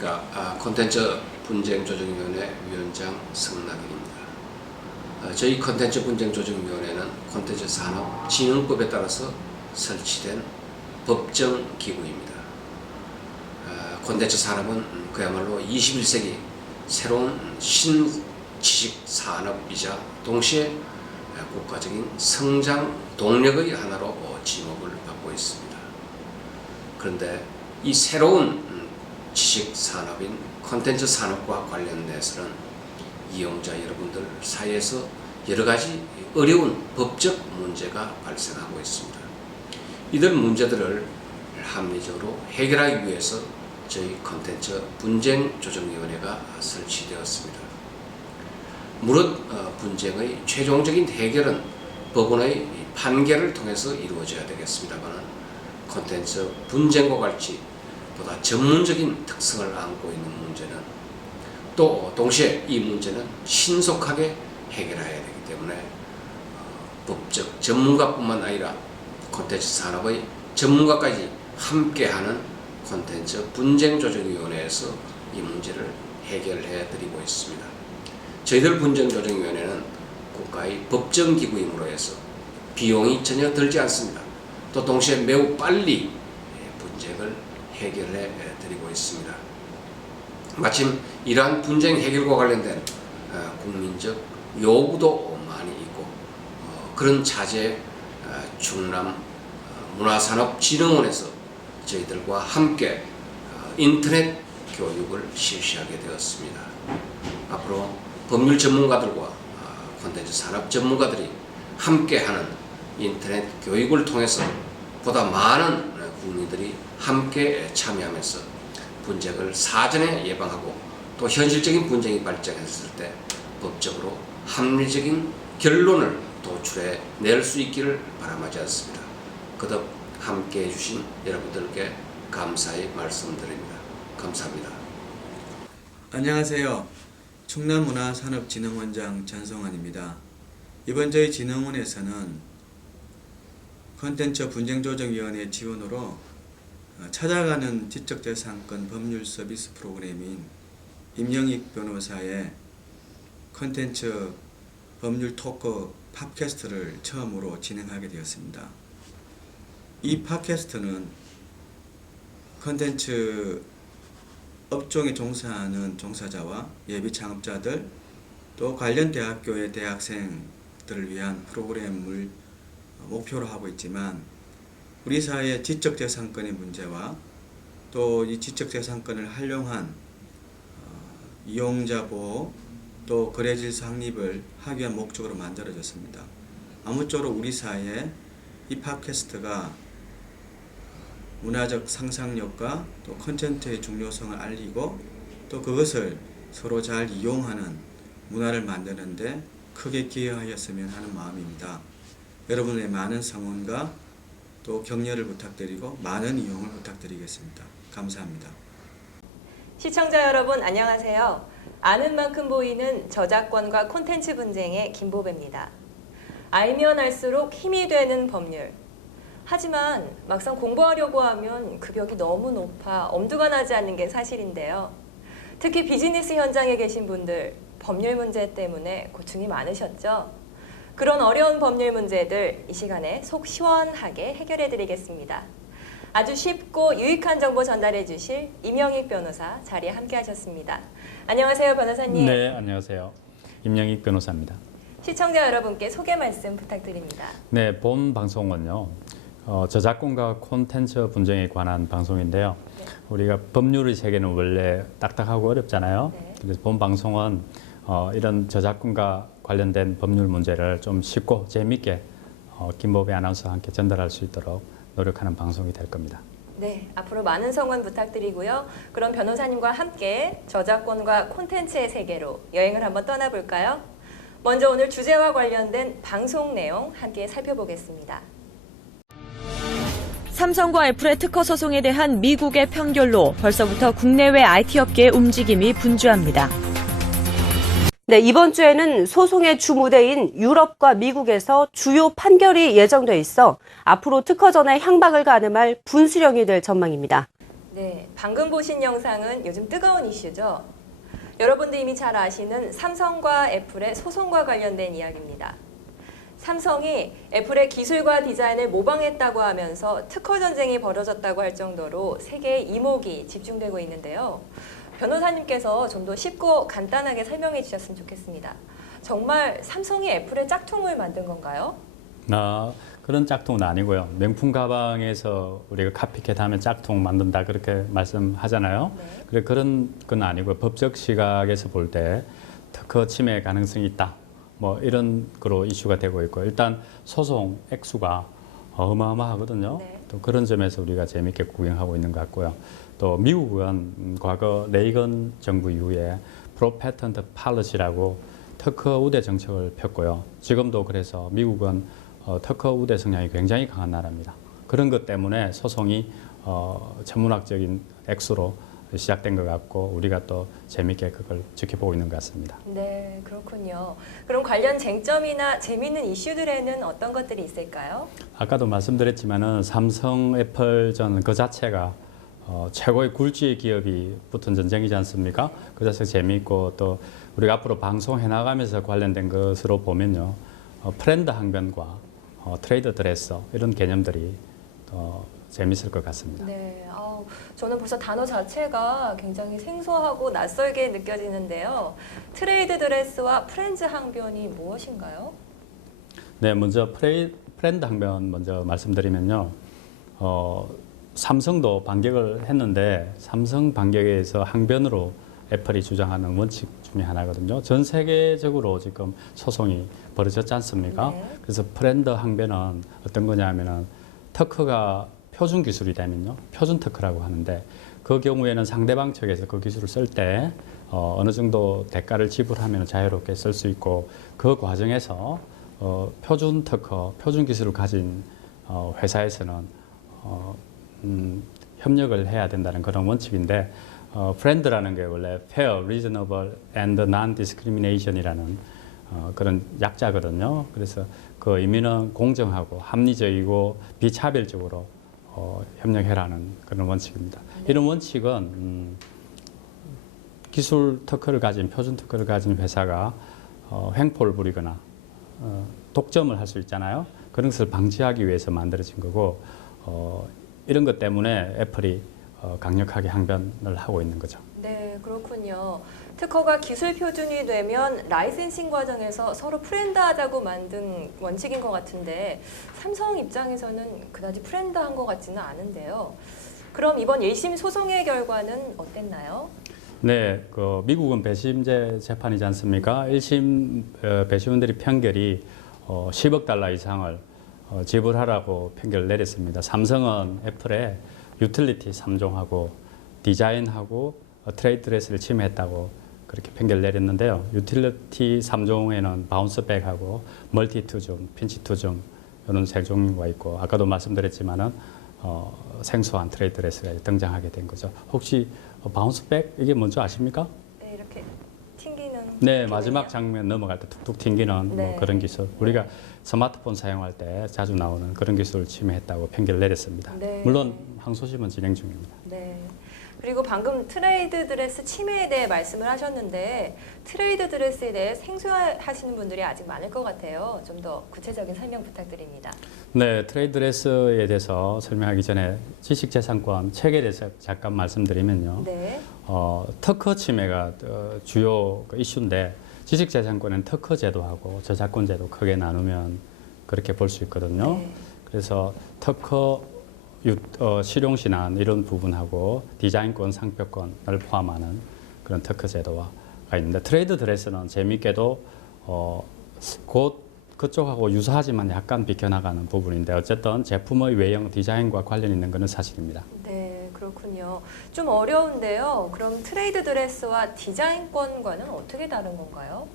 안녕하십니까. 콘텐츠 분쟁조정위원회 위원장 성남일입니다. 저희 콘텐츠 분쟁조정위원회는 콘텐츠 산업진흥법에 따라서 설치된 법정기구입니다. 콘텐츠 산업은 그야말로 21세기 새로운 신지식 산업이자 동시에 국가적인 성장 동력의 하나로 지목을 받고 있습니다. 그런데 이 새로운 지식 산업인 콘텐츠 산업과 관련돼서는 이용자 여러분들 사이에서 여러 가지 어려운 법적 문제가 발생하고 있습니다. 이들 문제들을 합리적으로 해결하기 위해서 저희 콘텐츠 분쟁조정위원회가 설치되었습니다. 무릇 분쟁의 최종적인 해결은 법원의 판결을 통해서 이루어져야 되겠습니다만 콘텐츠 분쟁과 같이 보다 전문적인 특성을 안고 있는 문제는 또 동시에 이 문제는 신속하게 해결해야 되기 때문에 법적 전문가뿐만 아니라 콘텐츠 산업의 전문가까지 함께하는 콘텐츠 분쟁조정위원회에서 이 문제를 해결해 드리고 있습니다. 저희들 분쟁조정위원회는 국가의 법정기구이므로 해서 비용이 전혀 들지 않습니다. 또 동시에 매우 빨리 분쟁을 해결해 드리고 있습니다. 마침 이러한 분쟁 해결과 관련된 국민적 요구도 많이 있고 그런 차제에 충남 문화산업진흥원에서 저희들과 함께 인터넷 교육을 실시하게 되었습니다. 앞으로 법률 전문가들과 콘텐츠 산업 전문가들이 함께하는 인터넷 교육을 통해서 보다 많은 국민들이 함께 참여하면서 분쟁을 사전에 예방하고 또 현실적인 분쟁이 발생했을 때 법적으로 합리적인 결론을 도출해 낼 수 있기를 바람하지 않습니다. 거듭 함께 해주신 여러분들께 감사의 말씀드립니다. 감사합니다. 안녕하세요. 충남문화산업진흥원장 전성환입니다. 이번 저희 진흥원에서는 콘텐츠 분쟁조정위원회 지원으로 찾아가는 지적재산권 법률 서비스 프로그램인 임영익 변호사의 콘텐츠 법률 토크 팟캐스트를 처음으로 진행하게 되었습니다. 이 팟캐스트는 콘텐츠 업종에 종사하는 종사자와 예비 창업자들 또 관련 대학교의 대학생들을 위한 프로그램을 목표로 하고 있지만 우리 사회의 지적재산권의 문제와 또 이 지적재산권을 활용한 이용자 보호 또 거래질서 확립을 하기 위한 목적으로 만들어졌습니다. 아무쪼록 우리 사회에 이 팟캐스트가 문화적 상상력과 또 콘텐츠의 중요성을 알리고 또 그것을 서로 잘 이용하는 문화를 만드는 데 크게 기여하였으면 하는 마음입니다. 여러분의 많은 성원과 또 격려를 부탁드리고 많은 이용을 부탁드리겠습니다. 감사합니다. 시청자 여러분 안녕하세요. 아는 만큼 보이는 저작권과 콘텐츠 분쟁의 김보배입니다. 알면 알수록 힘이 되는 법률. 하지만 막상 공부하려고 하면 그 벽이 너무 높아 엄두가 나지 않는 게 사실인데요. 특히 비즈니스 현장에 계신 분들 법률 문제 때문에 고충이 많으셨죠? 그런 어려운 법률 문제들 이 시간에 속 시원하게 해결해 드리겠습니다. 아주 쉽고 유익한 정보 전달해 주실 임영익 변호사 자리에 함께 하셨습니다. 안녕하세요, 변호사님. 네, 안녕하세요. 임영익 변호사입니다. 시청자 여러분께 소개 말씀 부탁드립니다. 네, 본 방송은요. 저작권과 콘텐츠 분쟁에 관한 방송인데요. 네. 우리가 법률의 세계는 원래 딱딱하고 어렵잖아요. 네. 그래서 본 방송은 이런 저작권과 관련된 법률 문제를 좀 쉽고 재미있게 김보배 아나운서와 함께 전달할 수 있도록 노력하는 방송이 될 겁니다. 네, 앞으로 많은 성원 부탁드리고요. 그럼 변호사님과 함께 저작권과 콘텐츠의 세계로 여행을 한번 떠나볼까요? 먼저 오늘 주제와 관련된 방송 내용 함께 살펴보겠습니다. 삼성과 애플의 특허 소송에 대한 미국의 판결로 벌써부터 국내외 IT 업계의 움직임이 분주합니다. 네, 이번 주에는 소송의 주무대인 유럽과 미국에서 주요 판결이 예정돼 있어 앞으로 특허전에 향방을 가늠할 분수령이 될 전망입니다. 네, 방금 보신 영상은 요즘 뜨거운 이슈죠. 여러분도 이미 잘 아시는 삼성과 애플의 소송과 관련된 이야기입니다. 삼성이 애플의 기술과 디자인을 모방했다고 하면서 특허 전쟁이 벌어졌다고 할 정도로 세계의 이목이 집중되고 있는데요. 변호사님께서 좀 더 쉽고 간단하게 설명해 주셨으면 좋겠습니다. 정말 삼성이 애플의 짝퉁을 만든 건가요? 그런 짝퉁은 아니고요. 명품 가방에서 우리가 카피캣 하면 짝퉁 만든다 그렇게 말씀하잖아요. 네. 그래 그런 건 아니고요. 법적 시각에서 볼 때 특허 침해 가능성이 있다. 뭐 이런 거로 이슈가 되고 있고 일단 소송 액수가 어마어마하거든요. 네. 또 그런 점에서 우리가 재미있게 구경하고 있는 것 같고요. 또 미국은 과거 레이건 정부 이후에 프로패턴트 팔러시라고 특허 우대 정책을 폈고요. 지금도 그래서 미국은 특허 우대 성향이 굉장히 강한 나라입니다. 그런 것 때문에 소송이 천문학적인 액수로 시작된 것 같고 우리가 또 재미있게 그걸 지켜보고 있는 것 같습니다. 네, 그렇군요. 그럼 관련 쟁점이나 재미있는 이슈들에는 어떤 것들이 있을까요? 아까도 말씀드렸지만은 삼성, 애플전 그 자체가 최고의 굴지의 기업이 붙은 전쟁이지 않습니까? 그 자체가 재미있고 또 우리가 앞으로 방송해 나가면서 관련된 것으로 보면요. 프렌드 항변과 트레이드 드레서 이런 개념들이 재미있을 것 같습니다. 네, 저는 벌써 단어 자체가 굉장히 생소하고 낯설게 느껴지는데요. 트레이드 드레스와 프렌즈 항변이 무엇인가요? 네, 먼저 프렌드 항변 먼저 말씀드리면요. 삼성도 반격을 했는데 삼성 반격에서 항변으로 애플이 주장하는 원칙 중에 하나거든요. 전 세계적으로 지금 소송이 벌어졌지 않습니까? 네. 그래서 프렌드 항변은 어떤 거냐면은 특허가 표준 기술이 되면요. 표준 특허라고 하는데 그 경우에는 상대방 측에서 그 기술을 쓸 때 어느 정도 대가를 지불하면 자유롭게 쓸 수 있고 그 과정에서 표준 특허, 표준 기술을 가진 회사에서는 협력을 해야 된다는 그런 원칙인데 프렌드라는 게 원래 fair, reasonable and non-discrimination이라는 그런 약자거든요. 그래서 그 의미는 공정하고 합리적이고 비차별적으로 협력해라는 그런 원칙입니다. 이런 원칙은 기술 특허를 가진 표준 특허를 가진 회사가 횡포를 부리거나 독점을 할 수 있잖아요. 그런 것을 방지하기 위해서 만들어진 거고 이런 것 때문에 애플이 강력하게 항변을 하고 있는 거죠. 네, 그렇군요. 특허가 기술 표준이 되면 라이센싱 과정에서 서로 프렌드하자고 만든 원칙인 것 같은데 삼성 입장에서는 그다지 프렌드한 것 같지는 않은데요. 그럼 이번 1심 소송의 결과는 어땠나요? 네, 미국은 배심제 재판이지 않습니까? 1심 배심원들이 판결이 10억 달러 이상을 지불하라고 판결을 내렸습니다. 삼성은 애플에 유틸리티 3종하고 디자인하고 트레이드 드레스를 침해했다고 그렇게 판결을 내렸는데요. 유틸리티 3종에는 바운스백하고 멀티 2종, 핀치 2종 이런 세 종류가 있고 아까도 말씀드렸지만은 생소한 트레이드 드레스가 등장하게 된 거죠. 혹시 바운스백 이게 뭔지 아십니까? 네, 이렇게 튕기는. 네, 마지막 장면 넘어갈 때 툭툭 튕기는 네. 뭐 그런 기술. 우리가 스마트폰 사용할 때 자주 나오는 그런 기술을 침해했다고 판결을 내렸습니다. 네. 물론 항소심은 진행 중입니다. 네. 그리고 방금 트레이드 드레스 침해에 대해 말씀을 하셨는데 트레이드 드레스에 대해 생소하시는 분들이 아직 많을 것 같아요. 좀 더 구체적인 설명 부탁드립니다. 네, 트레이드 드레스에 대해서 설명하기 전에 지식재산권 책에 대해서 잠깐 말씀드리면요. 네. 특허 침해가 주요 이슈인데 지식재산권은 특허 제도하고 저작권 제도 크게 나누면 그렇게 볼 수 있거든요. 네. 그래서 특허 실용신안 이런 부분하고 디자인권, 상표권을 포함하는 그런 특허 제도가 있는데 트레이드 드레스는 재미있게도 곧 그쪽하고 유사하지만 약간 비껴나가는 부분인데 어쨌든 제품의 외형 디자인과 관련 있는 것은 사실입니다. 네, 그렇군요. 좀 어려운데요. 그럼 트레이드 드레스와 디자인권과는 어떻게 다른 건가요?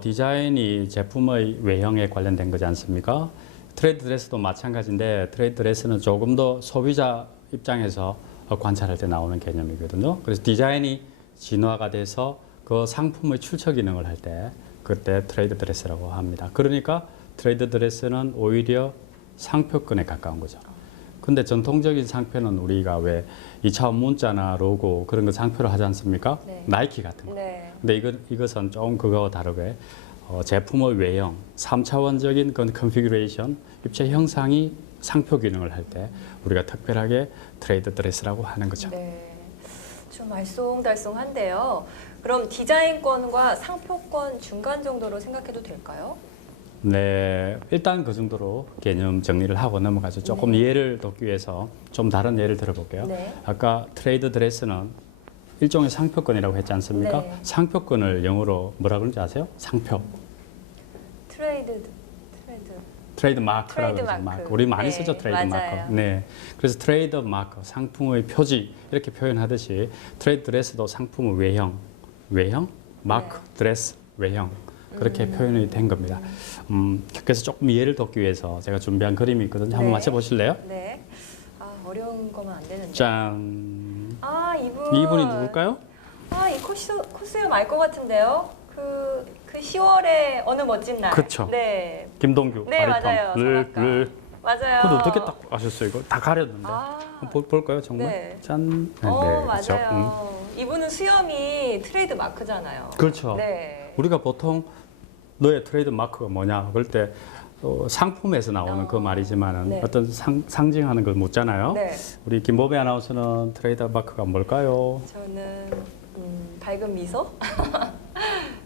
디자인이 제품의 외형에 관련된 거지 않습니까? 트레이드 드레스도 마찬가지인데 트레이드 드레스는 조금 더 소비자 입장에서 관찰할 때 나오는 개념이거든요. 그래서 디자인이 진화가 돼서 그 상품의 출처 기능을 할 때 그때 트레이드 드레스라고 합니다. 그러니까 트레이드 드레스는 오히려 상표권에 가까운 거죠. 근데 전통적인 상표는 우리가 왜 2차원 문자나 로고 그런 거 상표로 하지 않습니까? 네. 나이키 같은 거. 네. 근데 이것은 조금 그거와 다르게 제품의 외형, 3차원적인 그 컨피규레이션, 입체 형상이 상표 기능을 할 때 우리가 특별하게 트레이드 드레스라고 하는 거죠. 네. 좀 알쏭달쏭한데요. 그럼 디자인권과 상표권 중간 정도로 생각해도 될까요? 네, 일단 그 정도로 개념 정리를 하고 넘어가죠. 조금 예를 돕기 위해서 좀 다른 예를 들어볼게요. 네. 아까 트레이드 드레스는 일종의 상표권이라고 했지 않습니까? 네. 상표권을 영어로 뭐라 그러는지 아세요? 상표. 트레이드. 트레이드 마크라고 트레이드 그러죠. 마크. 우리 많이 네, 쓰죠, 트레이드 맞아요. 마크. 네. 그래서 트레이드 마크, 상품의 표지 이렇게 표현하듯이 트레이드 드레스도 상품의 외형, 마크, 드레스, 외형 그렇게 표현이 된 겁니다. 그래서 조금 이해를 돕기 위해서 제가 준비한 그림이 있거든요. 한번 네. 맞춰보실래요? 네. 아, 어려운 거면 안 되는데. 짠. 아, 이분. 이분이 누굴까요? 아, 이 코스염 알 것 같은데요. 그 10월에 어느 멋진 날. 그쵸. 네. 김동규, 네, 바리톤. 맞아요. 성악가. 맞아요. 근데 어떻게 딱 아셨어요? 이거 다 가렸는데. 아. 한번 볼까요, 정말? 네. 짠. 네, 맞아요. 그렇죠. 이분은 수염이 트레이드 마크잖아요. 그렇죠. 네. 우리가 보통 너의 트레이드 마크가 뭐냐 그럴 때 상품에서 나오는 그 말이지만은 네. 어떤 상징하는 걸 묻잖아요. 네. 우리 김보배 아나운서는 트레이드 마크가 뭘까요? 저는 밝은 미소.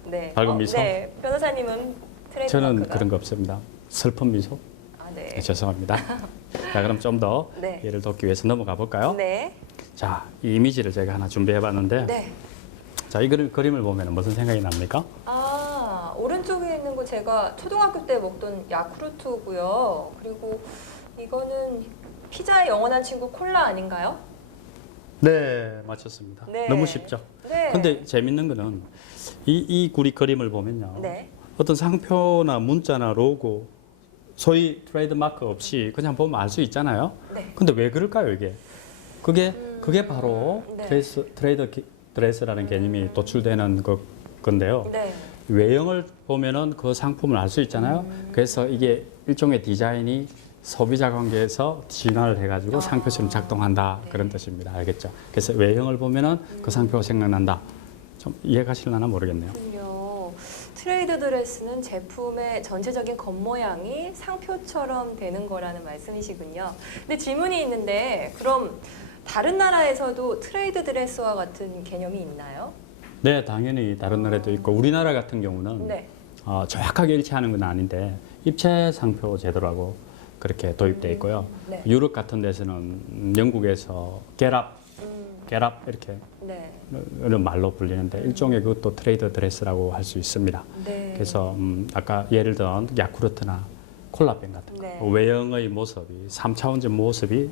네. 밝은 미소? 네. 변호사님은 트레이드 저는 마크가. 그런 거 없습니다. 슬픈 미소? 아, 네. 네, 죄송합니다. 자, 그럼 좀 더 네. 예를 돕기 위해서 넘어가 볼까요? 네. 자, 이 이미지를 제가 하나 준비해봤는데, 네. 자, 이 그림을 보면 무슨 생각이 납니까? 아, 오른쪽에 있는 거 제가 초등학교 때 먹던 야쿠르트고요. 그리고 이거는 피자의 영원한 친구 콜라 아닌가요? 네, 맞췄습니다. 네. 너무 쉽죠? 네. 근데 재밌는 거는 이 그림을 보면요. 네. 어떤 상표나 문자나 로고, 소위 트레이드 마크 없이 그냥 보면 알 수 있잖아요. 네. 근데 왜 그럴까요, 이게? 그게 바로 네. 트레이드 드레스라는 개념이 도출되는 건데요. 네. 외형을 보면은 그 상품을 알 수 있잖아요. 그래서 이게 일종의 디자인이 소비자 관계에서 진화를 해가지고 상표처럼 작동한다 그런 뜻입니다. 알겠죠? 그래서 외형을 보면은 그 상표가 생각난다. 좀 이해가실려나 모르겠네요. 그렇군요. 트레이드 드레스는 제품의 전체적인 겉모양이 상표처럼 되는 거라는 말씀이시군요. 근데 질문이 있는데 그럼 다른 나라에서도 트레이드 드레스와 같은 개념이 있나요? 네, 당연히 다른 나라도 있고 우리나라 같은 경우는 네. 정확하게 일치하는 건 아닌데 입체 상표 제도라고 그렇게 도입돼 있고요. 네. 유럽 같은 데서는 영국에서 겟업 이렇게 네. 이런 말로 불리는데 일종의 그것도 트레이드 드레스라고 할 수 있습니다. 네. 그래서 아까 예를 든 야쿠르트나 콜라병 같은 거 네. 외형의 모습이 3차원적 모습이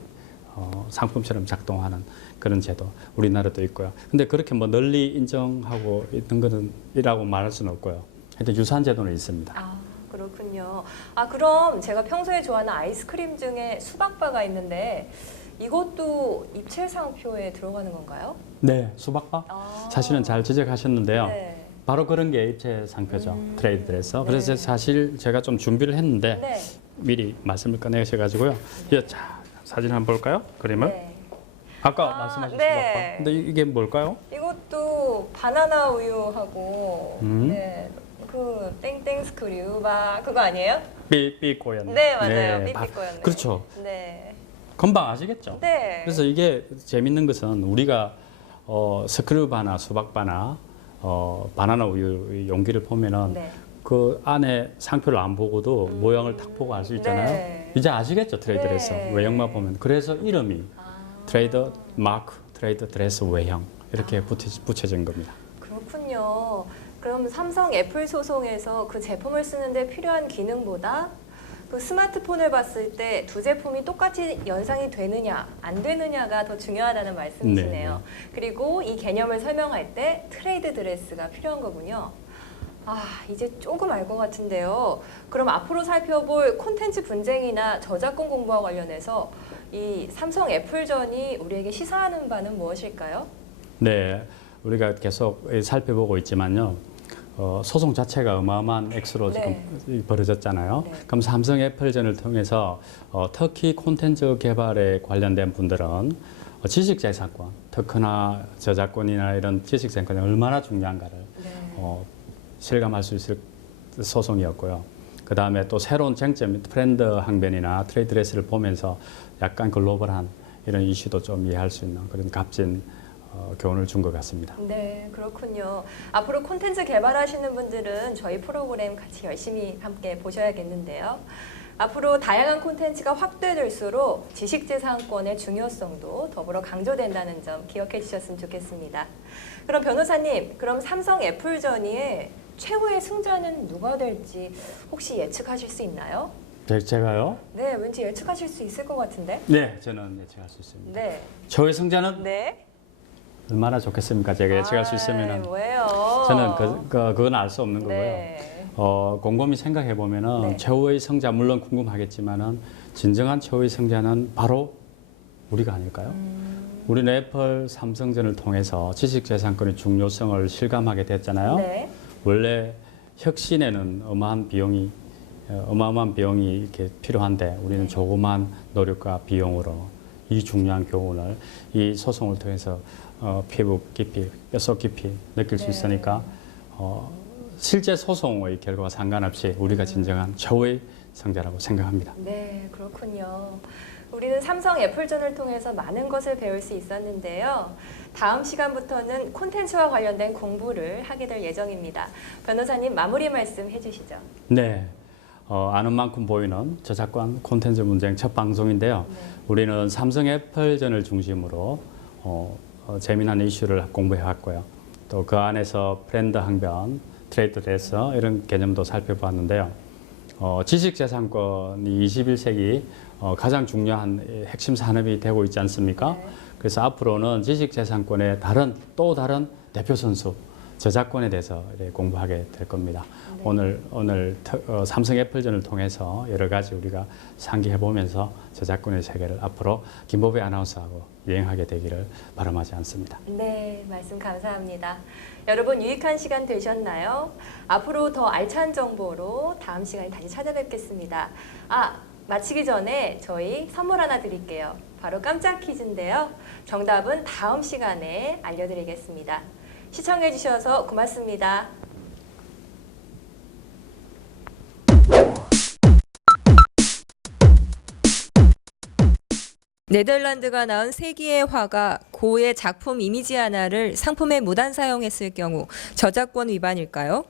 상품처럼 작동하는 그런 제도 우리나라도 있고요. 근데 그렇게 뭐 널리 인정하고 있는 것은 이라고 말할 수는 없고요. 하여튼 유사한 제도는 있습니다. 아, 그렇군요. 아, 그럼 제가 평소에 좋아하는 아이스크림 중에 수박바가 있는데 이것도 입체 상표에 들어가는 건가요? 네, 수박바 아. 사실은 잘 지적하셨는데요. 네. 바로 그런 게 입체 상표죠. 트레이드 드레스. 네. 그래서 사실 제가 좀 준비를 했는데 네. 미리 말씀을 꺼내셔가지고 자, 사진 한번 볼까요? 그림을. 네. 아까 아, 말씀하신 네. 수박바. 근데 이게 뭘까요? 이것도 바나나 우유하고 음. 네. 그 땡땡 스크류바 그거 아니에요? 삐꼬였네. 네, 맞아요. 삐삐꼬였네. 그렇죠. 네. 금방 아시겠죠? 네. 그래서 이게 재밌는 것은 우리가 스크류바나 수박바나 바나나 우유 용기를 보면은 네. 그 안에 상표를 안 보고도 모양을 딱 보고 알 수 있잖아요. 네. 이제 아시겠죠? 트레이드 드레스. 네. 외형만 보면. 그래서 이름이 아. 트레이드 마크, 트레이드 드레스 외형 이렇게 붙여진 겁니다. 그렇군요. 그럼 삼성 애플 소송에서 그 제품을 쓰는데 필요한 기능보다 그 스마트폰을 봤을 때 두 제품이 똑같이 연상이 되느냐 안 되느냐가 더 중요하다는 말씀이시네요. 네. 그리고 이 개념을 설명할 때 트레이드 드레스가 필요한 거군요. 아, 이제 조금 알 것 같은데요. 그럼 앞으로 살펴볼 콘텐츠 분쟁이나 저작권 공부와 관련해서 이 삼성 애플전이 우리에게 시사하는 바는 무엇일까요? 네, 우리가 계속 살펴보고 있지만요. 소송 자체가 어마어마한 액수로 네. 지금 벌어졌잖아요. 네. 그럼 삼성 애플전을 통해서 특히 콘텐츠 개발에 관련된 분들은 지식재산권, 특허나 저작권이나 이런 지식재산권이 얼마나 중요한가를 네. 실감할 수 있을 소송이었고요. 그 다음에 또 새로운 쟁점, 트렌드 항변이나 트레이드레스를 보면서 약간 글로벌한 이런 이슈도 좀 이해할 수 있는 그런 값진 교훈을 준 것 같습니다. 네, 그렇군요. 앞으로 콘텐츠 개발하시는 분들은 저희 프로그램 같이 열심히 함께 보셔야겠는데요. 앞으로 다양한 콘텐츠가 확대될수록 지식재산권의 중요성도 더불어 강조된다는 점 기억해 주셨으면 좋겠습니다. 그럼 변호사님, 그럼 삼성 애플전이 최후의 승자는 누가 될지 혹시 예측하실 수 있나요? 제가요? 네, 왠지 예측하실 수 있을 것 같은데. 네, 저는 예측할 수 있습니다. 네. 저의 승자는 네. 얼마나 좋겠습니까? 제가 예측할 수 있으면은 뭐예요? 저는 그건 알 수 없는 거고요. 네. 곰곰이 생각해 보면은 네. 최후의 승자 물론 궁금하겠지만은 진정한 최후의 승자는 바로 우리가 아닐까요? 우리는 애플 삼성전을 통해서 지식재산권의 중요성을 실감하게 됐잖아요. 네. 원래 혁신에는 어마어마한 비용이 이렇게 필요한데 우리는 조그만 노력과 비용으로 이 중요한 교훈을 이 소송을 통해서 피부 깊이, 뼛속 깊이 느낄 수 네. 있으니까 실제 소송의 결과와 상관없이 우리가 진정한 최후의 승자라고 생각합니다. 네, 그렇군요. 우리는 삼성 애플전을 통해서 많은 것을 배울 수 있었는데요. 다음 시간부터는 콘텐츠와 관련된 공부를 하게 될 예정입니다. 변호사님 마무리 말씀 해주시죠. 네. 아는 만큼 보이는 저작권 콘텐츠 문제의 첫 방송인데요. 네. 우리는 삼성 애플전을 중심으로 재미난 이슈를 공부해 왔고요. 또 그 안에서 브랜드 항변, 트레이드 레스 이런 개념도 살펴봤는데요. 지식재산권이 21세기 가장 중요한 핵심 산업이 되고 있지 않습니까? 네. 그래서 앞으로는 지식재산권의 또 다른 대표 선수, 저작권에 대해서 공부하게 될 겁니다. 네. 오늘 삼성 애플전을 통해서 여러 가지 우리가 상기해 보면서 저작권의 세계를 앞으로 김보배 아나운서하고 여행하게 되기를 바람하지 않습니다. 네, 말씀 감사합니다. 여러분 유익한 시간 되셨나요? 앞으로 더 알찬 정보로 다음 시간에 다시 찾아뵙겠습니다. 마치기 전에 저희 선물 하나 드릴게요. 바로 깜짝 퀴즈인데요. 정답은 다음 시간에 알려드리겠습니다. 시청해 주셔서 고맙습니다. 네덜란드가 낳은 세기의 화가 고의 작품 이미지 하나를 상품에 무단 사용했을 경우 저작권 위반일까요?